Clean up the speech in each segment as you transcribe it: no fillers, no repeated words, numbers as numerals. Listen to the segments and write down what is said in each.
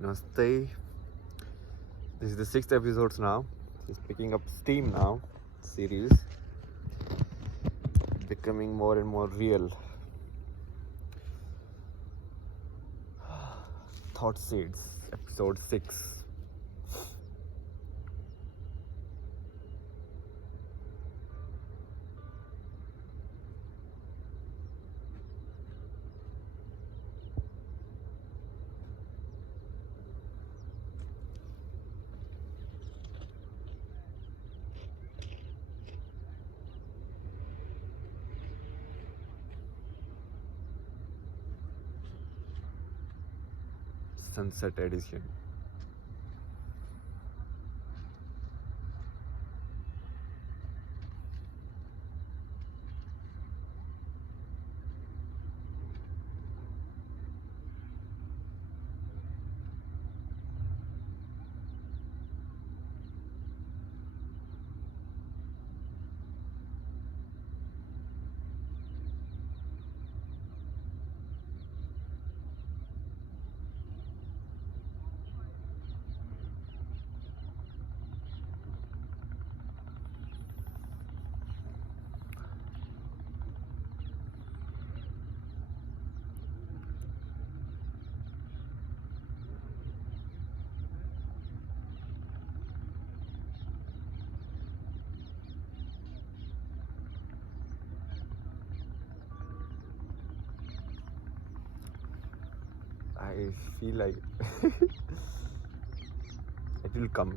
Namaste. This is the 6th episode now. It's picking up steam now. Series becoming more and more real. Thought Seeds, episode 6. Sunset edition. I feel like it will come,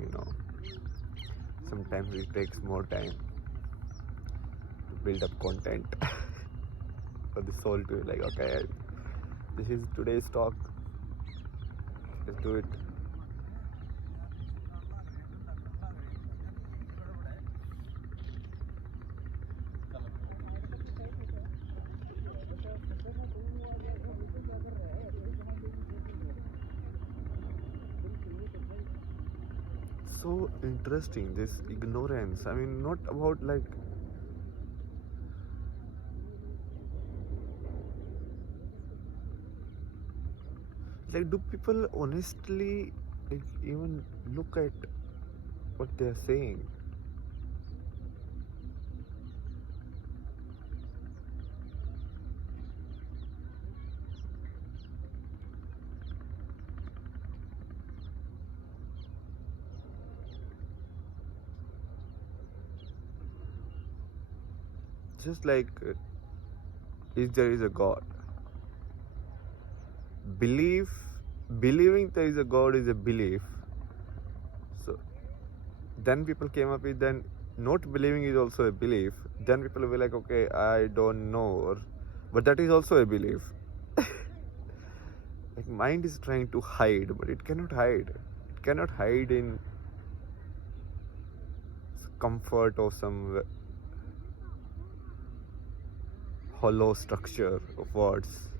Sometimes it takes more time to build up content for the soul to be like, okay, this is today's talk. Let's do it. So interesting, this ignorance. I mean, not about like do people honestly like even look at what they're saying? Just like if there is a God, believing there is a God is a belief. So then people came up with, then not believing is also a belief. Then people will be like, okay, I don't know, but that is also a belief. Like mind is trying to hide, but it cannot hide. It cannot hide in comfort of some hollow structure of words.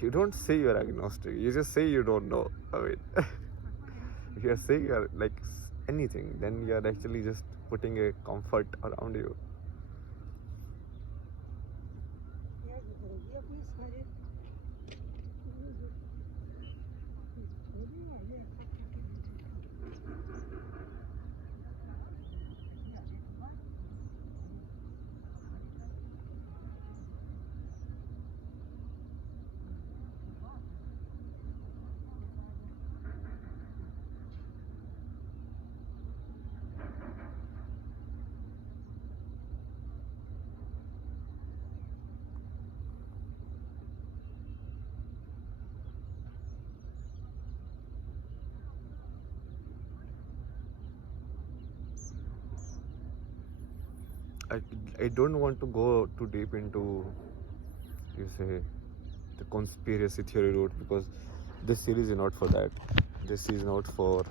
You don't say you're agnostic, you just say you don't know. I mean, if you're saying you're like anything, then you're actually just putting a comfort around you. I don't want to go too deep into, you say, the conspiracy theory route, because this series is not for that. This is not for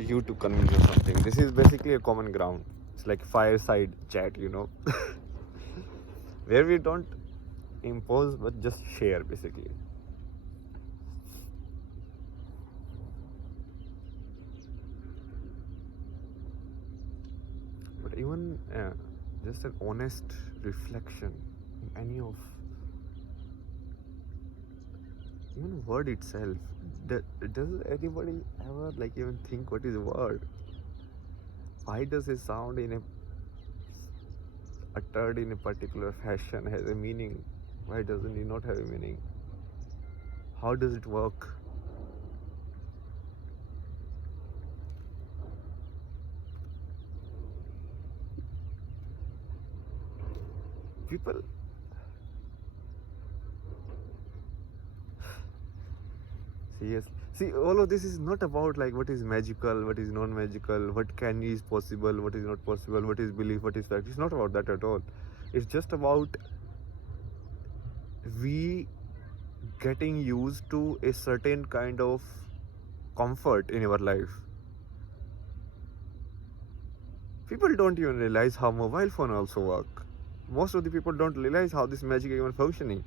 you to convince or something. This is basically a common ground. It's like fireside chat, where we don't impose but just share, basically. But even just an honest reflection any of even word itself. Does anybody ever like even think what is a word? Why does it sound in a uttered in a particular fashion has a meaning? Why doesn't it not have a meaning? How does it work? People seriously. See, all of this is not about like what is magical, what is non-magical, what can is possible, what is not possible, what is belief, what is fact. It's not about that at all. It's just about we getting used to a certain kind of comfort in our life. People don't even realize how mobile phone also work. Most of the people don't realize how this magic even functioning,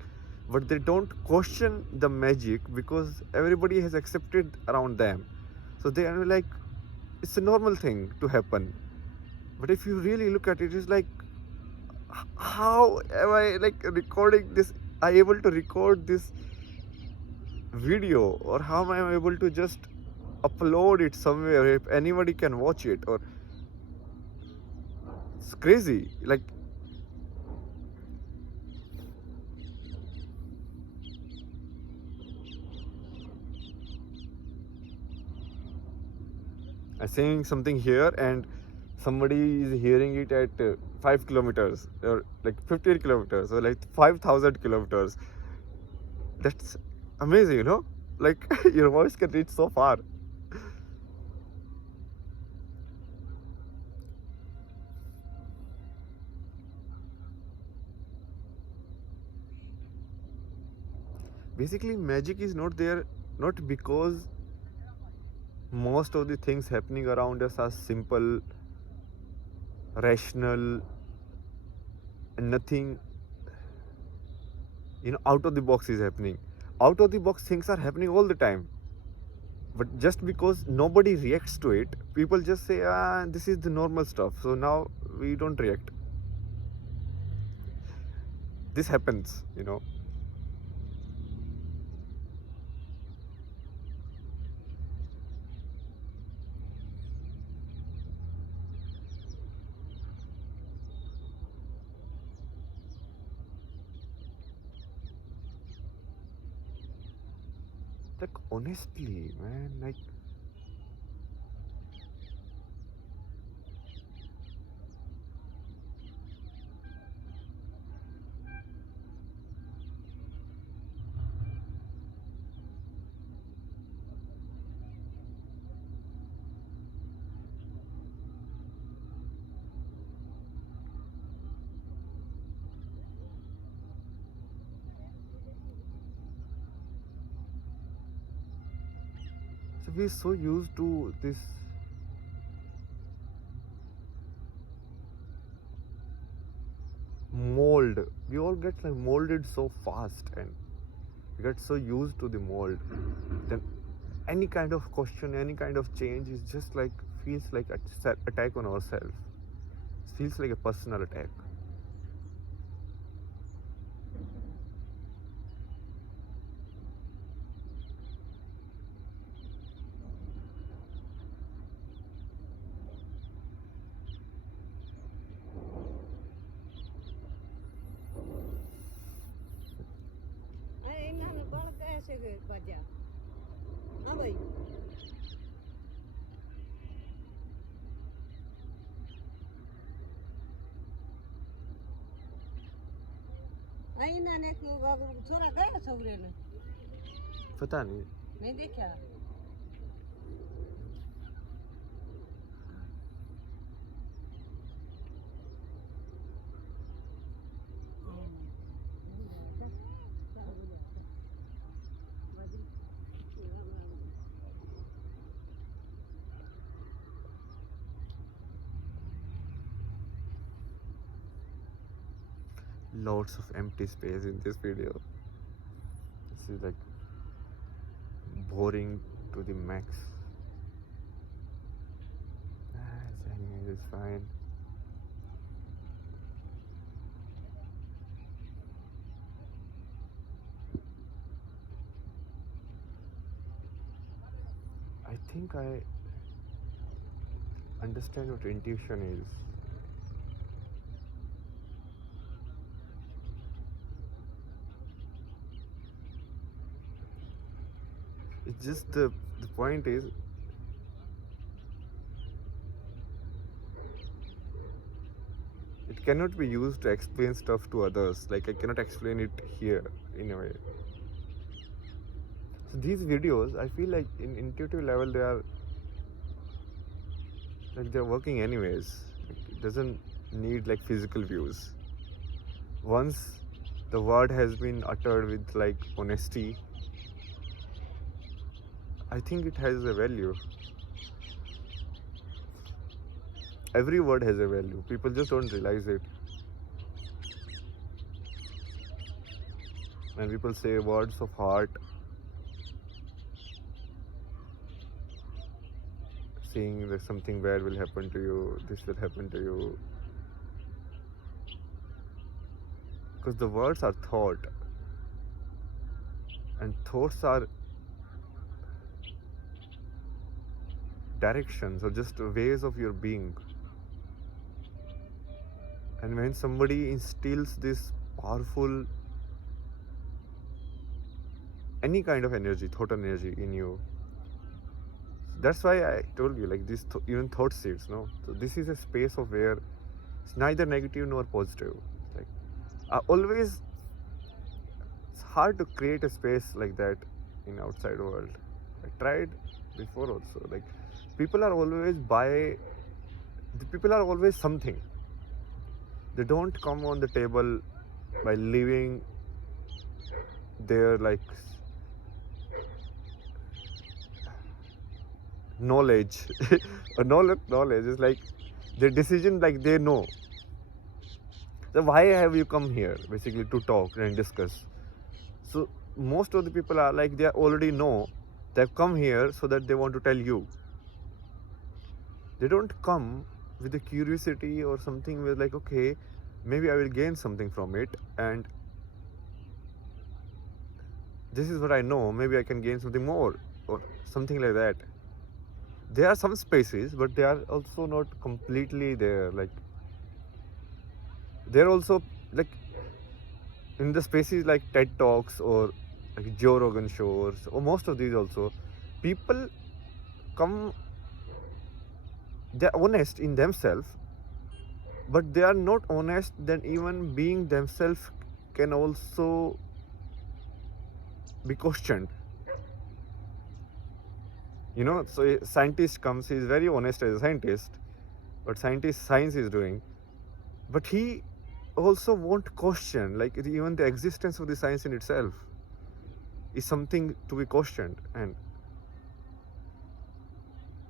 but they don't question the magic because everybody has accepted around them, so they are like it's a normal thing to happen. But if you really look at it, it's like how am I like recording this? I able to record this video, or how am I able to just upload it somewhere if anybody can watch it? Or it's crazy. Like I'm saying something here and somebody is hearing it at 5 kilometers or like 15 kilometers or like 5,000 kilometers. That's amazing, you know? Like your voice can reach so far. Basically, magic is not there not because most of the things happening around us are simple, rational, and nothing out of the box is happening. Out of the box things are happening all the time, but just because nobody reacts to it, people just say, this is the normal stuff, so now we don't react. This happens. Like honestly, man, like so we're so used to this mold. We all get like molded so fast, and we get so used to the mold. Then any kind of question, any kind of change is just like feels like a attack on ourselves. It feels like a personal attack. पता नहीं देखा lots of empty space in this video. This is like boring to the max. Anyway, it's fine. think I understand what intuition is. It's just the point is, it cannot be used to explain stuff to others. Like I cannot explain it here in a way. So these videos, I feel like in intuitive level they're working anyways. It doesn't need like physical views. Once the word has been uttered with like honesty, I think it has a value. Every word has a value. People just don't realize it. When people say words of heart, saying that something bad will happen to you, this will happen to you, because the words are thought, and thoughts are directions or just ways of your being. And when somebody instills this powerful, any kind of energy, thought energy in you, that's why I told you, like this, even thought seeds, no? So this is a space of where it's neither negative nor positive. Like always, it's hard to create a space like that in outside world. I tried before also. Like people are always something. They don't come on the table by leaving their like knowledge or knowledge is like their decision, like they know. So why have you come here basically to talk and discuss? So most of the people are like they already know. They've come here so that they want to tell you. They don't come with a curiosity or something with like, okay, maybe I will gain something from it, and this is what I know, maybe I can gain something more or something like that. There are some spaces, but they are also not completely there. Like they're also like in the spaces like TED Talks or like Joe Rogan shows, or most of these also, people come, they're honest in themselves, but they are not honest. Then even being themselves can also be questioned. You know, so a scientist comes, he's very honest as a scientist, but science is doing, but he also won't question, like even the existence of the science in itself is something to be questioned. And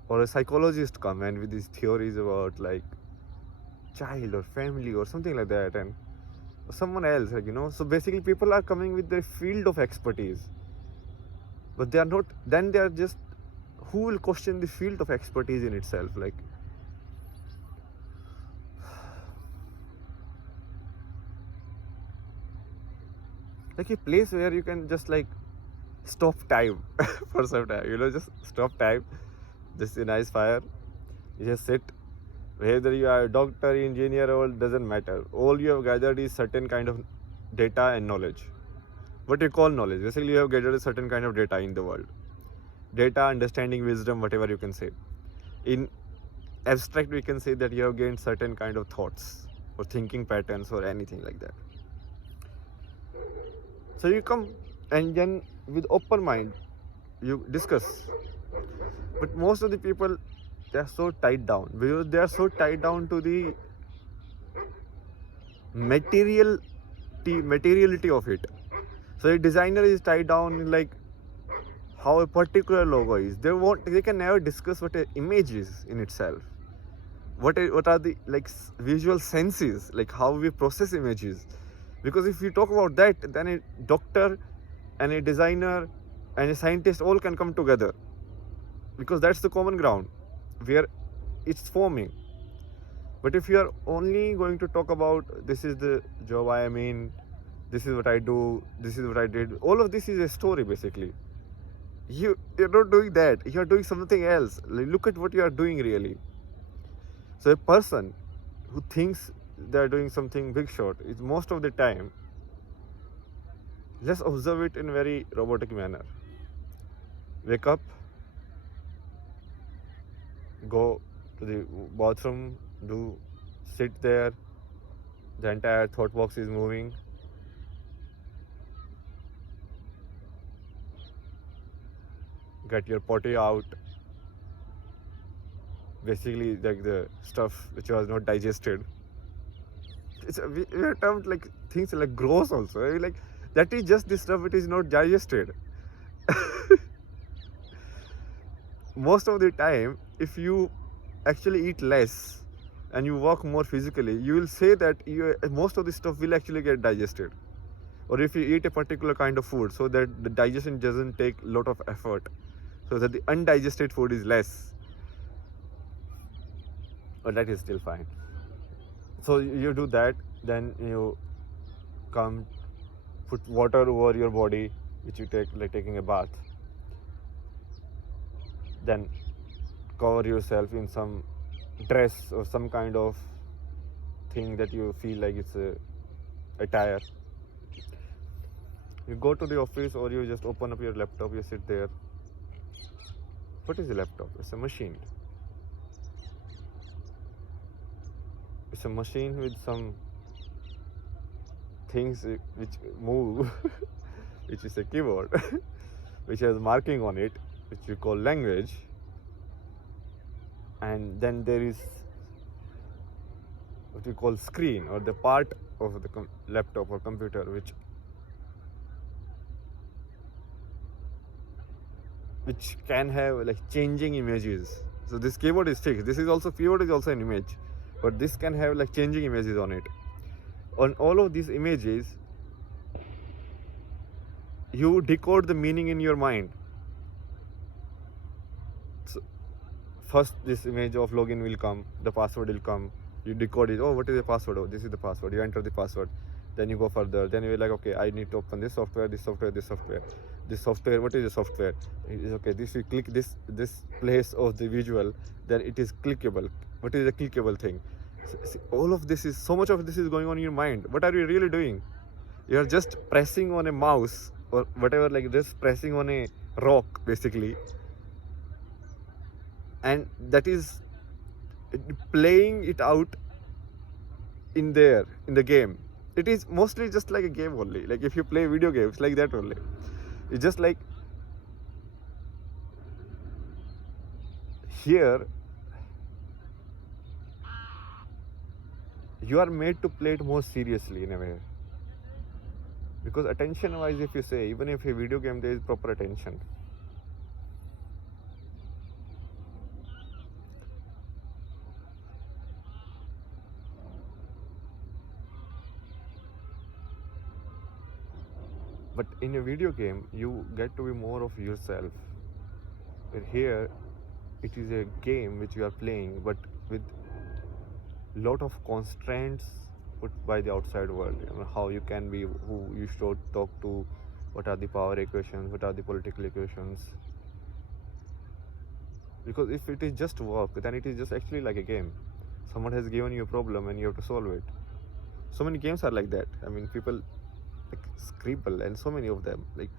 or a psychologist come and with these theories about like child or family or something like that, and someone else, like, you know, so basically people are coming with their field of expertise, but they are not, then they are just, who will question the field of expertise in itself? Like a place where you can just like stop time for some time, you know, just stop time, just a nice fire, you just sit, whether you are a doctor, engineer, or doesn't matter, all you have gathered is certain kind of data and knowledge. What you call knowledge, basically you have gathered a certain kind of data in the world, data, understanding, wisdom, whatever you can say. In abstract, we can say that you have gained certain kind of thoughts or thinking patterns or anything like that. So you come and then with open mind you discuss, but most of the people, they are so tied down, because they are so tied down to the materiality of it. So a designer is tied down in like how a particular logo is. They can never discuss what an image is in itself. What are the like visual senses, like how we process images. Because if you talk about that, then a doctor and a designer and a scientist all can come together, because that's the common ground where it's forming. But if you are only going to talk about this is the job I am in, this is what I do, this is what I did, all of this is a story basically. You're not doing that. You're doing something else. Like, look at what you are doing really. So a person who thinks they are doing something big shot is most of the time, let's observe it in a very robotic manner. Wake up, go to the bathroom, do sit there, the entire thought box is moving. Get your potty out. Basically, like the stuff which was not digested. We are termed like things like gross also. I mean, like that is just the stuff which is not digested. Most of the time, if you actually eat less and you work more physically, you will say that most of the stuff will actually get digested. Or if you eat a particular kind of food, so that the digestion doesn't take a lot of effort, so that the undigested food is less, but that is still fine. So you do that, then you come, put water over your body, which you take like taking a bath, then cover yourself in some dress or some kind of thing that you feel like it's a attire. You go to the office or you just open up your laptop, you sit there. What is a laptop? It's a machine. It's a machine with some things which move, which is a keyboard, which has marking on it, which we call language. And then there is what we call screen, or the part of the laptop or computer which can have like changing images. So this keyboard is fixed. This is also keyboard is also an image, but this can have like changing images on it. On all of these images, you decode the meaning in your mind. So first, this image of login will come, the password will come. You decode it. Oh, what is the password? Oh, this is the password. You enter the password. Then you go further. Then you're like, okay, I need to open this software, this software, this software. This software, what is the software? It is okay. This you click this place of the visual, then it is clickable. What is the clickable thing? See, all of this is so much of this is going on in your mind. What are you really doing? You are just pressing on a mouse or whatever, like just pressing on a rock basically, and that is playing it out in the game. It is mostly just like a game only. Like if you play video games like that only, it's just like here you are made to play it more seriously in a way, because attention wise, if you say, even if a video game there is proper attention, but in a video game you get to be more of yourself. But here it is a game which you are playing, but with lot of constraints put by the outside world. You know, how you can be, who you should talk to, what are the power equations, what are the political equations. Because if it is just work, then it is just actually like a game. Someone has given you a problem and you have to solve it. So many games are like that. I mean, people like Scribble and so many of them. Like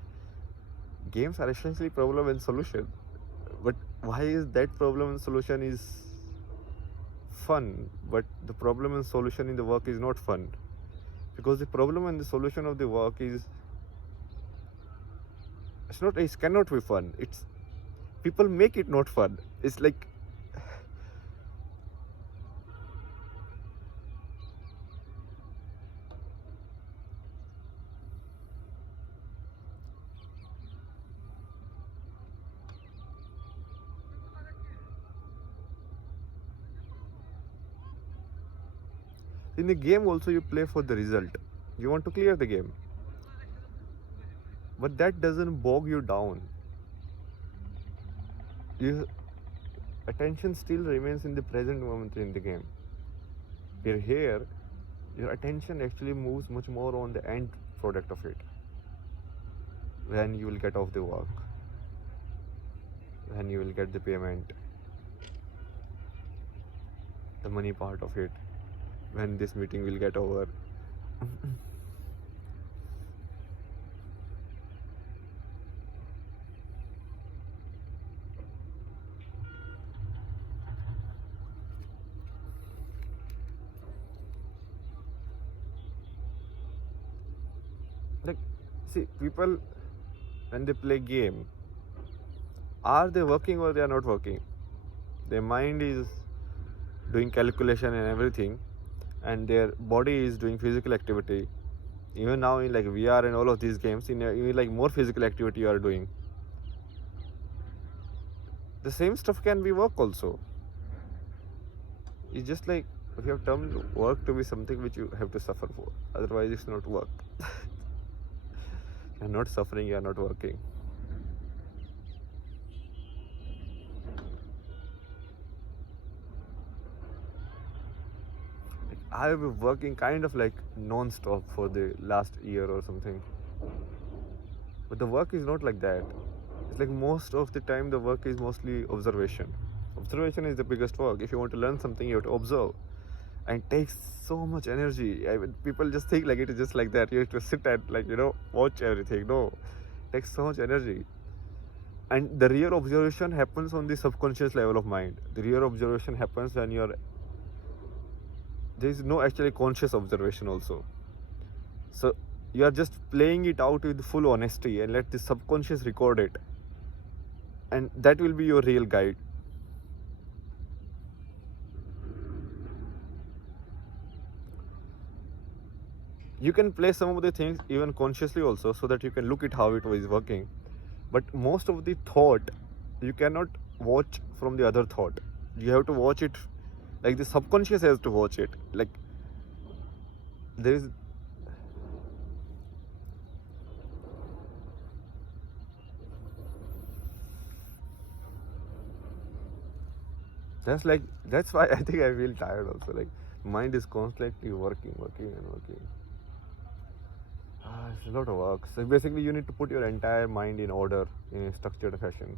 games are essentially problem and solution. But why is that problem and solution is fun, but the problem and solution in the work is not fun? Because the problem and the solution of the work is it cannot be fun. It's people make it not fun. It's like in the game also you play for the result. You want to clear the game, but that doesn't bog you down. Your attention still remains in the present moment in the game. Where here, your attention actually moves much more on the end product of it when you will get off the work. when you will get the payment, the money part of it, when this meeting will get over. Like, see, people when they play game, are they working or they are not working? Their mind is doing calculation and everything, and their body is doing physical activity. Even now in like VR and all of these games, in like more physical activity you are doing. The same stuff can be work also. It's just like if you have termed work to be something which you have to suffer for, otherwise it's not work. You're not suffering, you're not working. I've been working kind of like non-stop for the last year or something. But the work is not like that. It's like most of the time the work is mostly observation. Observation is the biggest work. If you want to learn something, you have to observe. And it takes so much energy. People just think like it is just like that. You have to sit and watch everything. No, it takes so much energy. And the real observation happens on the subconscious level of mind. The real observation happens when there is no actually conscious observation also. So you are just playing it out with full honesty and let the subconscious record it. And that will be your real guide. You can play some of the things even consciously also, so that you can look at how it was working. But most of the thought, you cannot watch from the other thought. You have to watch it, like the subconscious has to watch it. Like there is that's why I think I feel tired also. Like mind is constantly working. It's a lot of work. So basically you need to put your entire mind in order in a structured fashion,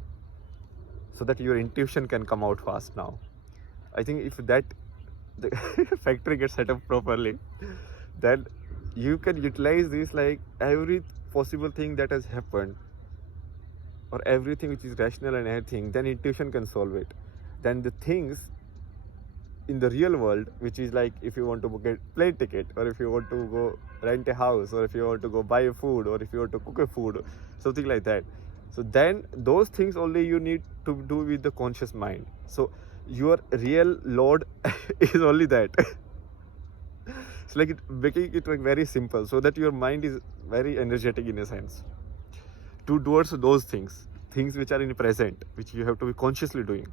so that your intuition can come out fast now. I think if the factory gets set up properly, then you can utilize this, like every possible thing that has happened, or everything which is rational and everything, then intuition can solve it. Then the things in the real world, which is like if you want to book a plane ticket, or if you want to go rent a house, or if you want to go buy a food, or if you want to cook a food, something like that. So then those things only you need to do with the conscious mind. So your real load is only that. It's like making it like very simple, so that your mind is very energetic in a sense towards those things which are in the present, which you have to be consciously doing.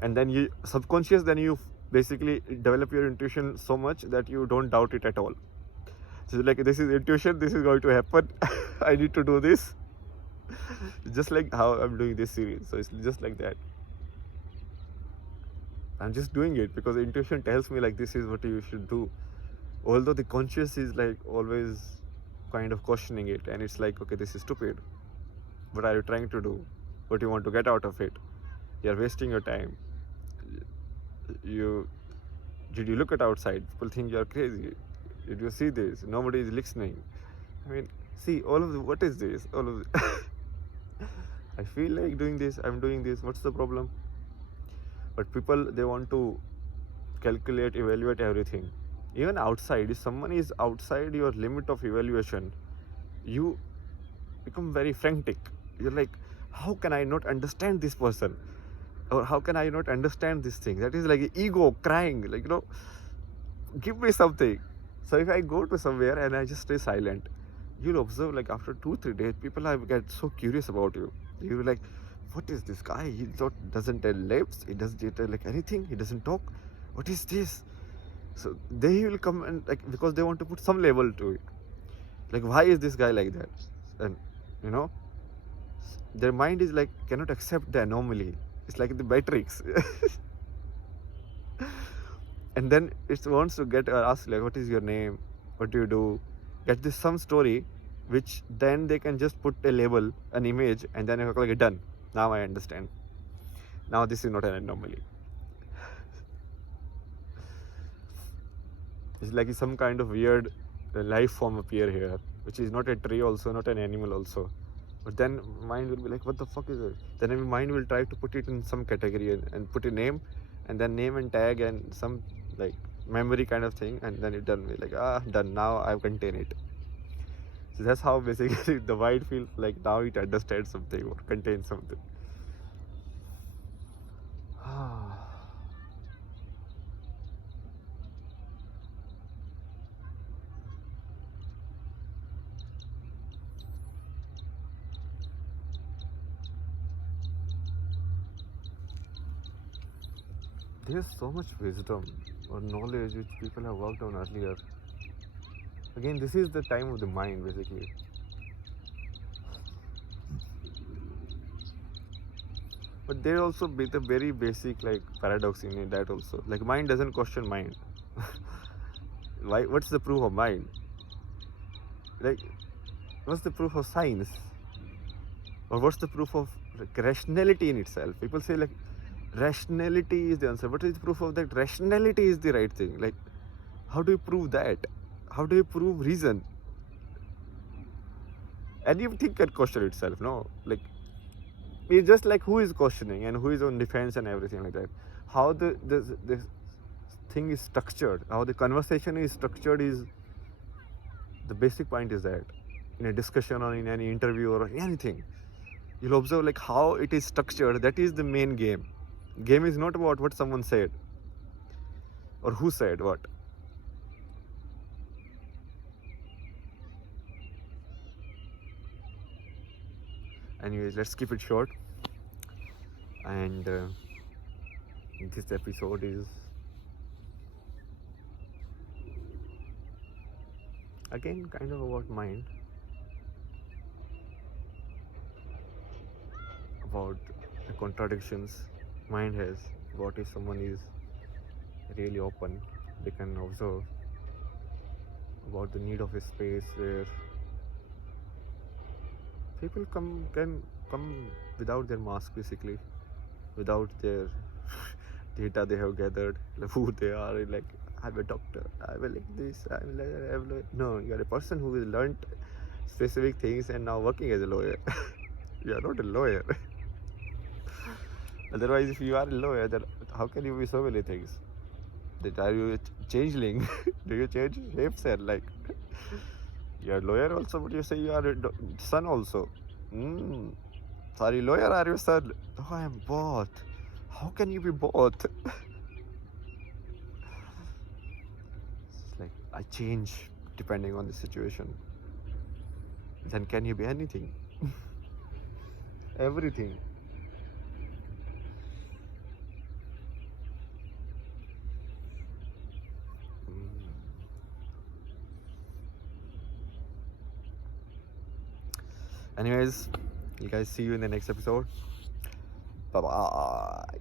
And then you subconscious, then you basically develop your intuition so much that you don't doubt it at all. So like, this is intuition, this is going to happen. I need to do this. Just like how I'm doing this series. So it's just like that. I'm just doing it because intuition tells me like this is what you should do. Although the conscious is like always kind of questioning it, and it's like, okay, this is stupid. What are you trying to do? What do you want to get out of it? You're wasting your time. Did you look at outside? People think you're crazy. Did you see this? Nobody is listening. I mean, see, what is this? All of I feel like doing this, I'm doing this, what's the problem? But people, they want to calculate, evaluate everything. Even outside, if someone is outside your limit of evaluation, you become very frantic. You're like, how can I not understand this person? Or how can I not understand this thing? That is like ego crying, like, give me something. So if I go to somewhere and I just stay silent, you'll observe like after 2-3 days, people get so curious about you. You're like, what is this guy? He doesn't tell lips, he doesn't tell like anything, he doesn't talk. What is this? So they will come and like, because they want to put some label to it. Like, why is this guy like that? And their mind is like, cannot accept the anomaly. It's like the matrix. And then it wants to get asked like, what is your name? What do you do? Get this some story, which then they can just put a label, an image, and then you're like, done. Now I understand. Now this is not an anomaly. It's like some kind of weird life form appear here, which is not a tree also, not an animal also. But then mind will be like, what the fuck is it? Then maybe mind will try to put it in some category and put a name, and then name and tag and some like memory kind of thing, and then it done be like, done, now I contain it. So that's how basically the mind feels like now it understands something or contains something. There's so much wisdom or knowledge which people have worked on earlier. Again, this is the time of the mind basically. But there also be the very basic like paradox in it, that also. Like mind doesn't question mind. Why? What's the proof of mind? Like, what's the proof of science? Or what's the proof of like, rationality in itself? People say like rationality is the answer. What is the proof of that rationality is the right thing? Like, how do you prove that? How do you prove reason? Anything can question itself, no? Like, it's just like who is questioning and who is on defense and everything like that. How this thing is structured, how the conversation is structured is the basic point is that in a discussion or in any interview or anything, you'll observe like how it is structured. That is the main game. Game is not about what someone said or who said what. Anyways, let's keep it short. And this episode is again kind of about mind, about the contradictions mind has. What if someone is really open, they can observe about the need of a space where people can come without their mask, basically, without their data they have gathered, like who they are, like I'm a doctor, I'm like this, I'm like, no, you're a person who has learned specific things and now working as a lawyer. You are not a lawyer. Otherwise, if you are a lawyer, then how can you be so many things? That are you a changeling? Do you change shapes and like you are a lawyer also, but you say you are a son also? Sorry, lawyer, are you son? Oh, I am both. How can you be both? It's like I change depending on the situation. Then can you be anything? Everything. Anyways, you guys, see you in the next episode. Bye bye.